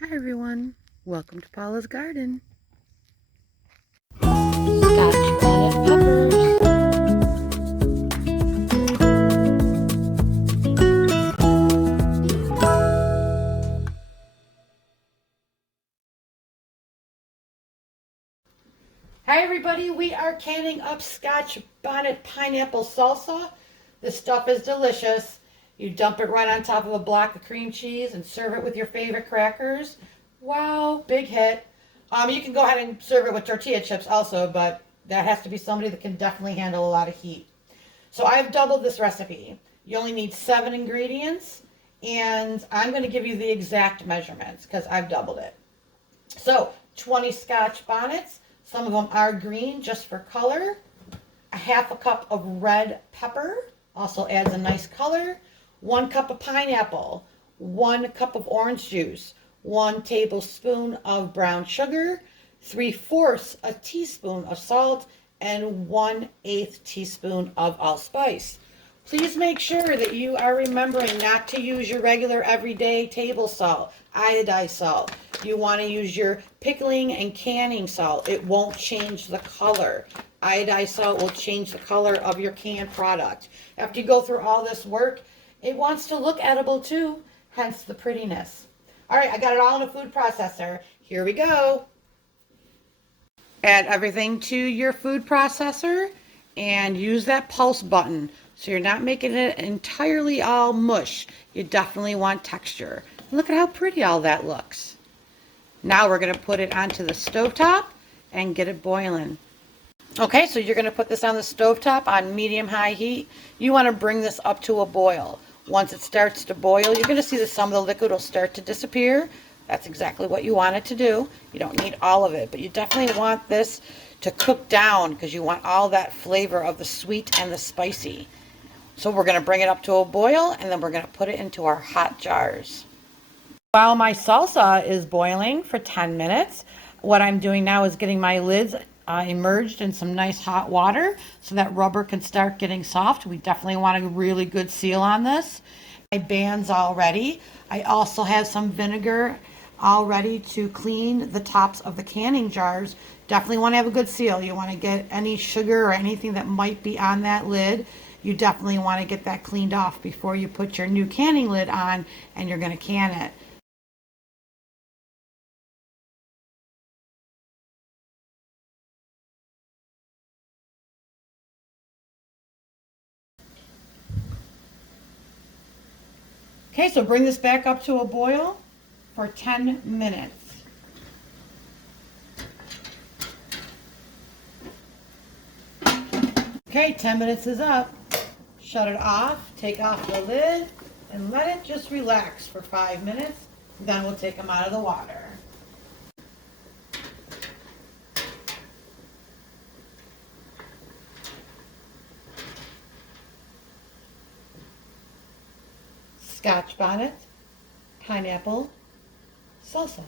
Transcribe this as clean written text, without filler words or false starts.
Hi everyone, welcome to Paula's Garden. Scotch bonnet peppers. Hi everybody, we are canning up Scotch Bonnet Pineapple Salsa. This stuff is delicious. You dump it right on top of a block of cream cheese and serve it with your favorite crackers. Wow, big hit. You can go ahead and serve it with tortilla chips also, but that has to be somebody that can definitely handle a lot of heat. So I've doubled this recipe. You only need 7 ingredients, and I'm going to give you the exact measurements because I've doubled it. So 20 Scotch bonnets. Some of them are green just for color. A half a cup of red pepper also adds a nice color. 1 cup of pineapple. 1 cup of orange juice. 1 tablespoon of brown sugar. 3/4 a teaspoon of salt, and 1/8 teaspoon of allspice. Please make sure that you are remembering not to use your regular everyday table salt, iodized salt. You want to use your pickling and canning salt. It won't change the color. Iodized salt will change the color of your canned product. After you go through all this work, it wants to look edible too, hence the prettiness. All right, I got it all in a food processor. Here we go. Add everything to your food processor and use that pulse button so you're not making it entirely all mush. You definitely want texture. Look at how pretty all that looks. Now we're going to put it onto the stovetop and get it boiling. Okay, so you're going to put this on the stovetop on medium-high heat. You want to bring this up to a boil. Once it starts to boil, you're going to see that some of the liquid will start to disappear. That's exactly what you want it to do. You don't need all of it, but you definitely want this to cook down because you want all that flavor of the sweet and the spicy. So we're going to bring it up to a boil, and then we're going to put it into our hot jars. While my salsa is boiling for 10 minutes, what I'm doing now is getting my lids immersed in some nice hot water so that rubber can start getting soft. We definitely want a really good seal on this. My band's all ready. I also have some vinegar all ready to clean the tops of the canning jars. Definitely want to have a good seal. You want to get any sugar or anything that might be on that lid. You definitely want to get that cleaned off before you put your new canning lid on and you're going to can it. Okay, so bring this back up to a boil for 10 minutes. Okay, 10 minutes is up. Shut it off, take off the lid, and let it just relax for 5 minutes. Then we'll take them out of the water. Scotch bonnet, pineapple, salsa.